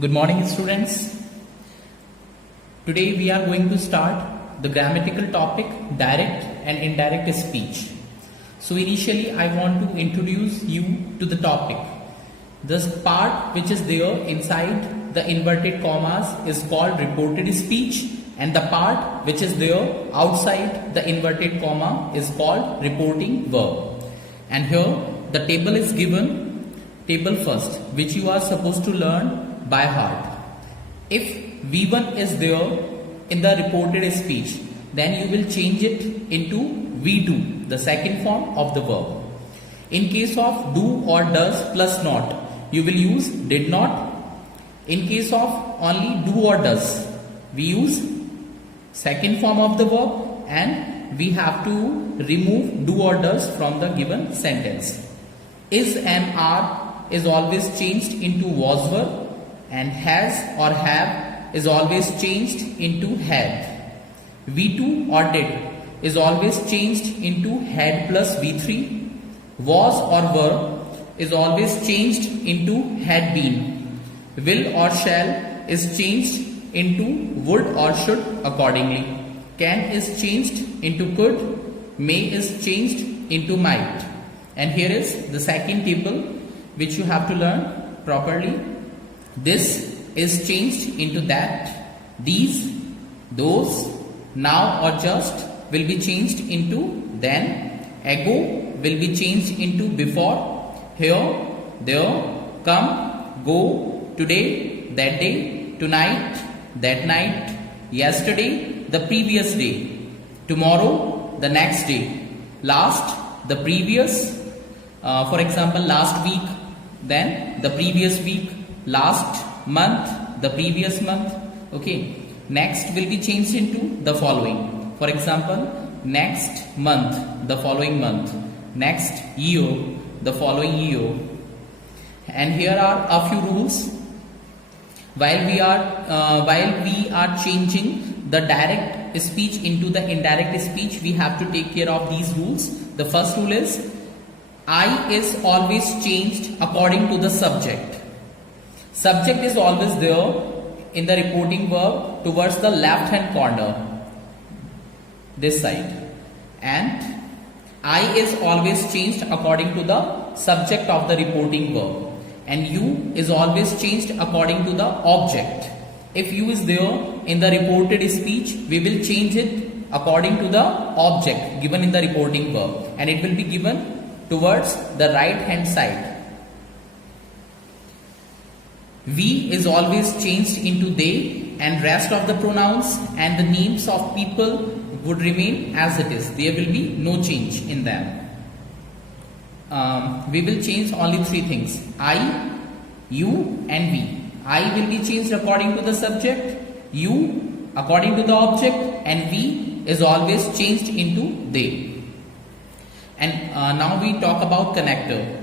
Good morning, students. Today we are going to start the grammatical topic direct and indirect speech. So initially I want to introduce you to the topic. This part which is there inside the inverted commas is called reported speech, and the part which is there outside the inverted comma is called reporting verb. And here the table is given, table first, which you are supposed to learn by heart. If V1 is there in the reported speech, then you will change it into V2, the second form of the verb. In case of do or does plus not, you will use did not. In case of only do or does, we use second form of the verb, and we have to remove do or does from the given sentence. Is and are is always changed into was were, and has or have is always changed into had. V2 or did is always changed into had plus V3. Was or were is always changed into had been. Will or shall is changed into would or should accordingly. Can is changed into could. May is changed into might. And here is the second table which you have to learn properly. This is changed into that. These, those, now or just will be changed into then. Ago will be changed into before. Here, there, come, go, today, that day, tonight, that night, yesterday, the previous day, tomorrow, the next day, last, the previous, for example, last week, then the previous week, last month, the previous month. Okay, next will be changed into the following. For example, next month, the following month, next year, the following year. And here are a few rules. While we are changing the direct speech into the indirect speech, we have to take care of these rules. The first rule is I is always changed according to the subject. Subject is always there in the reporting verb towards the left hand corner, this side, and I is always changed according to the subject of the reporting verb, and you is always changed according to the object. If you is there in the reported speech, we will change it according to the object given in the reporting verb, and it will be given towards the right hand side. We is always changed into they, and rest of the pronouns and the names of people would remain as it is. There will be no change in them. We will change only three things: I, you and we. I will be changed according to the subject, you according to the object, and we is always changed into they. And now we talk about connector.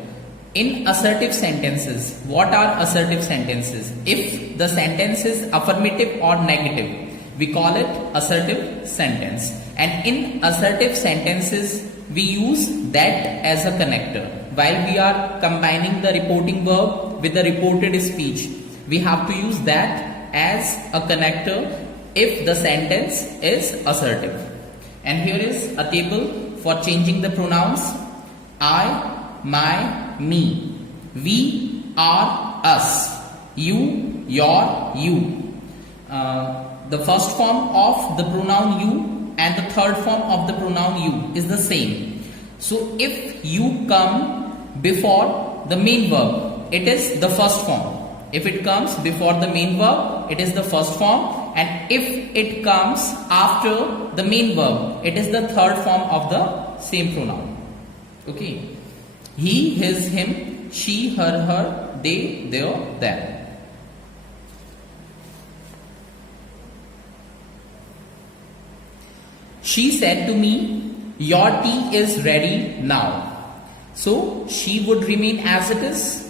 In assertive sentences, what are assertive sentences? If the sentence is affirmative or negative, we call it assertive sentence. And in assertive sentences, we use that as a connector. While we are combining the reporting verb with the reported speech, we have to use that as a connector if the sentence is assertive. And here is a table for changing the pronouns: I, my, me, we, are, us, you, your, you. The first form of the pronoun you and the third form of the pronoun you is the same. So if you come before the main verb, it is the first form. If it comes before the main verb, it is the first form. And if it comes after the main verb, it is the third form of the same pronoun. Okay. He, his, him, she, her, they, their, them. She said to me, your tea is ready now. So she would remain as it is.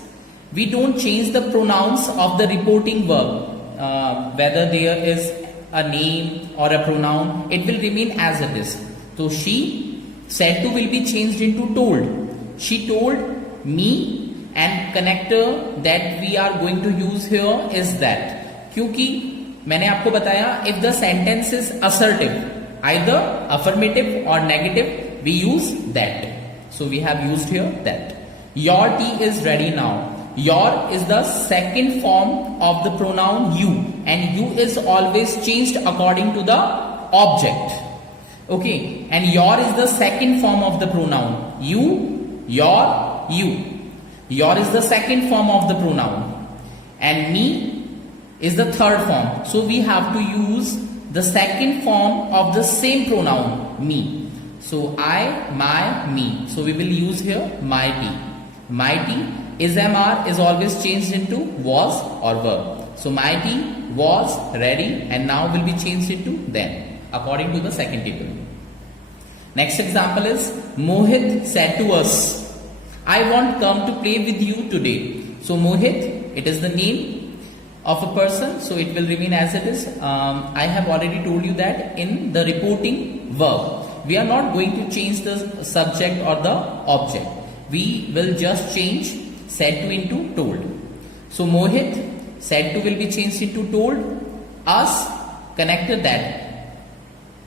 We don't change the pronouns of the reporting verb, whether there is a name or a pronoun, it will remain as it is. So she said to will be changed into told. She told me and connector that we are going to use here is that. क्योंकि मैंने आपको बताया if the sentence is assertive, either affirmative or negative, we use that. So we have used here that. Your tea is ready now. Your is the second form of the pronoun you, and you is always changed according to the object. Okay, and your is the second form of the pronoun. You, your, you. Your is the second form of the pronoun, and me is the third form. So we have to use the second form of the same pronoun, me. So I, my, me. So we will use here my tea. My tea is MR is always changed into was or were. So my tea was ready and now will be changed into then according to the second table. Next example is Mohit said to us, I want come to play with you today. So Mohit, it is the name of a person, so it will remain as it is. I have already told you that in the reporting verb, we are not going to change the subject or the object. We will just change said to into told. So Mohit, said to will be changed into told. Us, connected that.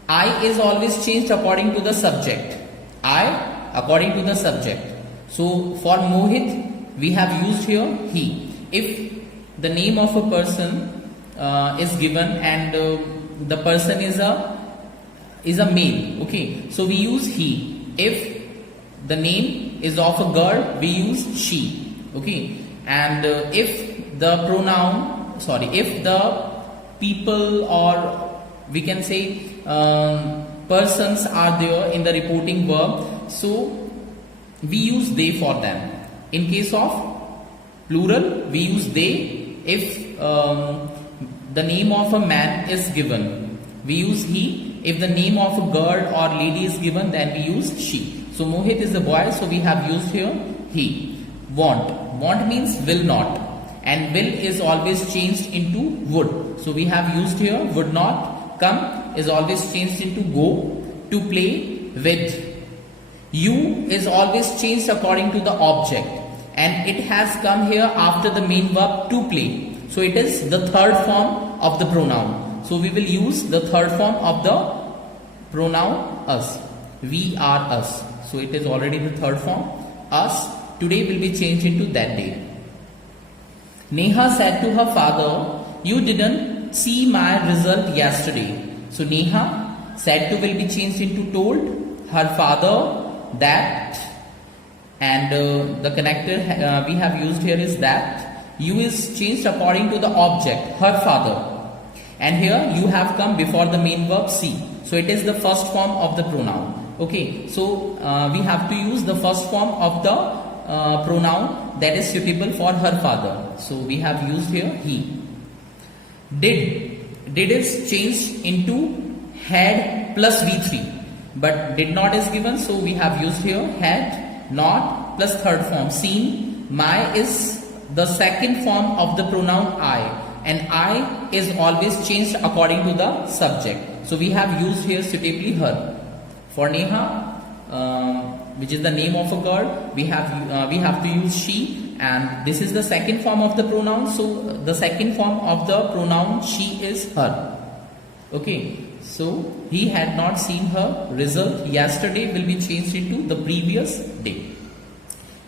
I is always changed according to the subject. I according to the subject. So for Mohit, we have used here he. If the name of a person is given and the person is a male, okay, so we use he. If the name is of a girl, we use she, okay, and if the pronoun, if the people or we can say persons are there in the reporting verb, so we use they for them. In case of plural, we use they. If the name of a man is given, we use he. If the name of a girl or lady is given, then we use she. So Mohit is a boy, so we have used here he. Want. Want means will not, and will is always changed into would. So we have used here would not. Come is always changed into go. To play with. You is always changed according to the object, and it has come here after the main verb to play. So it is the third form of the pronoun. So we will use the third form of the pronoun us. We are us. So it is already the third form. Us today will be changed into that day. Neha said to her father, you didn't see my result yesterday. So Neha said to will be changed into told. Her father that, and the connector we have used here is that. You is changed according to the object, her father. And here you have come before the main verb see. So it is the first form of the pronoun. Okay, so we have to use the first form of the pronoun that is suitable for her father. So we have used here he. Did is changed into had plus V3. But did not is given, so we have used here had, not plus third form. Seen, my is the second form of the pronoun I, and I is always changed according to the subject. So we have used here suitably her. For Neha, which is the name of a girl, we have to use she, and this is the second form of the pronoun. So the second form of the pronoun she is her. Okay. So he had not seen her result yesterday will be changed into the previous day.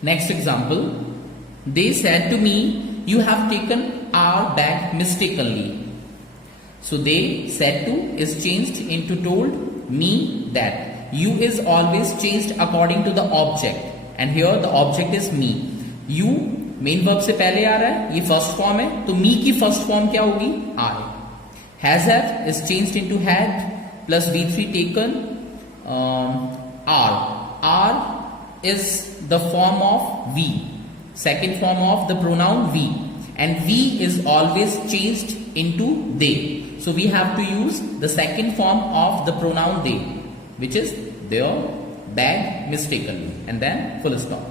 Next example. They said to me, you have taken our bag mistakenly. So they said to is changed into told. Me that. You is always changed according to the object. And here the object is me. You main verb से पहले आ रहा है, ये first form है, तो me की first form क्या होगी? I. Has have is changed into had plus V3 taken. R. R is the form of we. Second form of the pronoun we. And we is always changed into they. So we have to use the second form of the pronoun they, which is their bag mistakenly. And then full stop.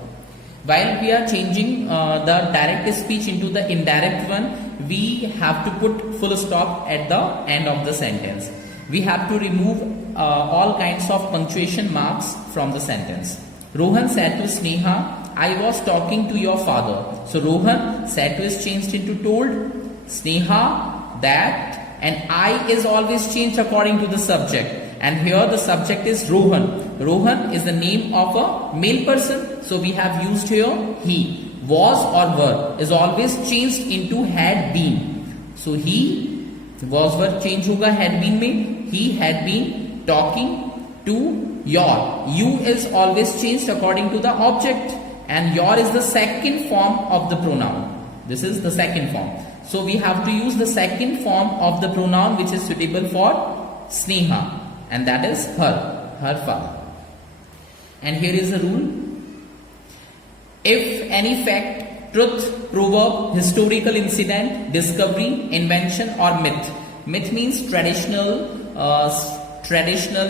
While we are changing the direct speech into the indirect one, we have to put full stop at the end of the sentence. We have to remove all kinds of punctuation marks from the sentence. Rohan said to Sneha, I was talking to your father. So Rohan, said to is changed into told. Sneha, that, and I is always changed according to the subject. And here the subject is Rohan. Rohan is the name of a male person. So we have used here he. Was or were is always changed into had been. So he, was were change होगा had been में. He had been talking to your. You is always changed according to the object. And your is the second form of the pronoun. This is the second form. So we have to use the second form of the pronoun which is suitable for Sneha. And that is her father. And here is the rule. If any fact, truth, proverb, historical incident, discovery, invention or myth. Myth means traditional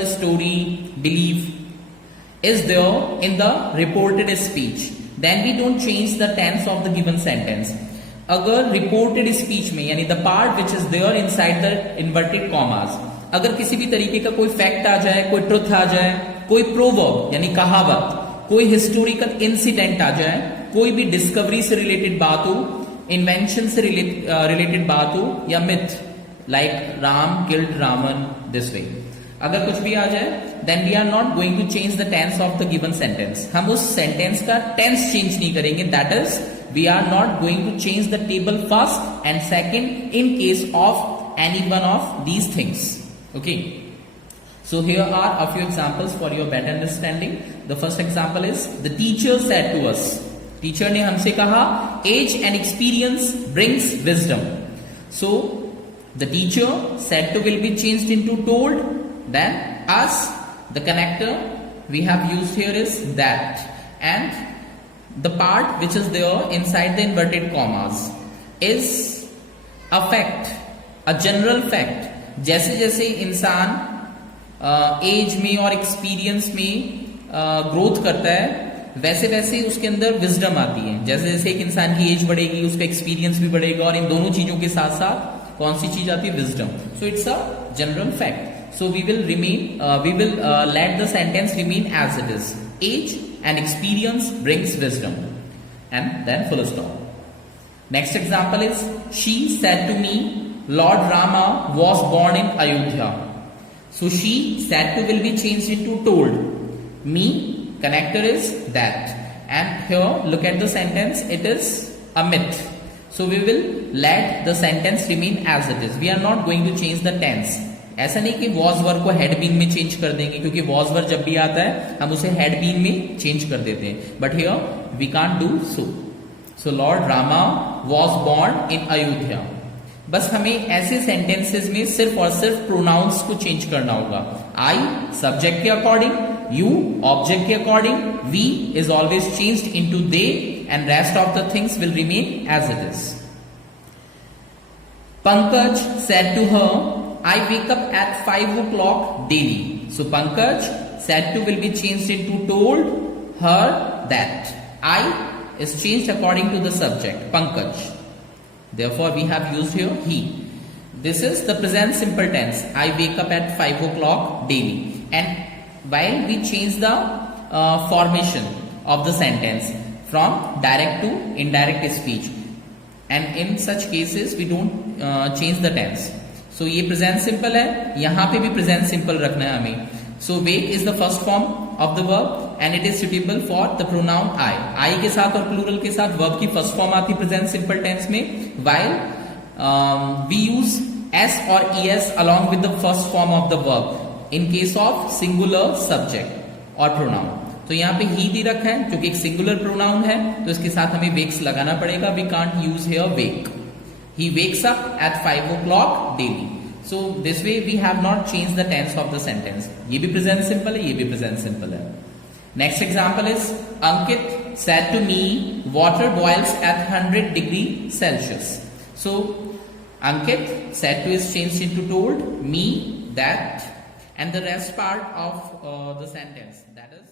story, belief, is there in the reported speech. Then we don't change the tense of the given sentence. अगर reported speech में यानी the part which is there inside the inverted commas, अगर किसी भी तरीके का कोई fact आ जाए, कोई ट्रुथ आ जाए, कोई प्रोवर्ब यानी कहावत, कोई हिस्टोरिकल इंसिडेंट आ जाए, कोई भी डिस्कवरी से रिलेटेड बात हो, इन्वेंशन से रिलेटेड बात हो, या myth like Ram killed Ravan this way, अगर कुछ भी आ जाए, then we are not going to change the tense of the given sentence. हम उस सेंटेंस का टेंस चेंज नहीं करेंगे. That is we are not going to change the table first and second in case of any one of these things. Okay, so here are a few examples for your better understanding. The first example is the teacher said to us. Teacher ने हमसे कहा age and experience brings wisdom. So the teacher said to will be changed into told. Then us, the connector we have used here is that, and the part which is there inside the inverted commas is a fact, a general fact. जैसे जैसे इंसान as में और experience में growth करता है, वैसे वैसे उसके अंदर विजडम आती है. जैसे जैसे एक इंसान की एज बढ़ेगी, उसका एक्सपीरियंस भी बढ़ेगा, और इन दोनों चीजों के साथ साथ कौन सी चीज आती है? Wisdom. So it's a general fact. So we will let the sentence remain as it is. Age and experience brings wisdom. And then full stop. Next example is she said to me Lord Rama was born in Ayodhya. So she, said to will be changed into told. Me, connector is that. And here, look at the sentence, it is a myth. So we will let the sentence remain as it is. We are not going to change the tense. ऐसा नहीं कि was verb को had been में change कर देंगे, क्योंकि was verb जब भी आता है हम उसे had been में change कर देते हैं. But here, we can't do so. So Lord Rama was born in Ayodhya. बस हमें ऐसे सेंटेंसेस में सिर्फ और सिर्फ प्रोनाउंस को चेंज करना होगा. आई सब्जेक्ट के अकॉर्डिंग, यू ऑब्जेक्ट के according, we is always changed into they, and rest of the things will remain as it is. Pankaj said to her, I wake up at 5 o'clock daily. So Pankaj said to will be changed into told her that. I is changed according to the subject Pankaj. Therefore, we have used here he. This is the present simple tense. I wake up at 5 o'clock daily. And while we change the formation of the sentence from direct to indirect speech, and in such cases we don't change the tense. So ये present simple है, यहाँ पे भी present simple रखना है हमें. So wake is the first form of the verb and it is suitable for the pronoun I. I के साथ और plural के साथ verb की first form आती present simple tense में, while we use s or es along with the first form of the verb in case of singular subject or pronoun. तो यहाँ पे he दे रखा है क्योंकि एक singular pronoun है, तो इसके साथ हमें wakes लगाना पड़ेगा. We can't use here wake. He wakes up at 5 o'clock daily. So this way we have not changed the tense of the sentence. ये भी present simple है, ये भी present simple है. Next example is Ankit said to me, water boils at 100 degrees Celsius. So Ankit said to is changed into told, me, that, and the rest part of the sentence. That is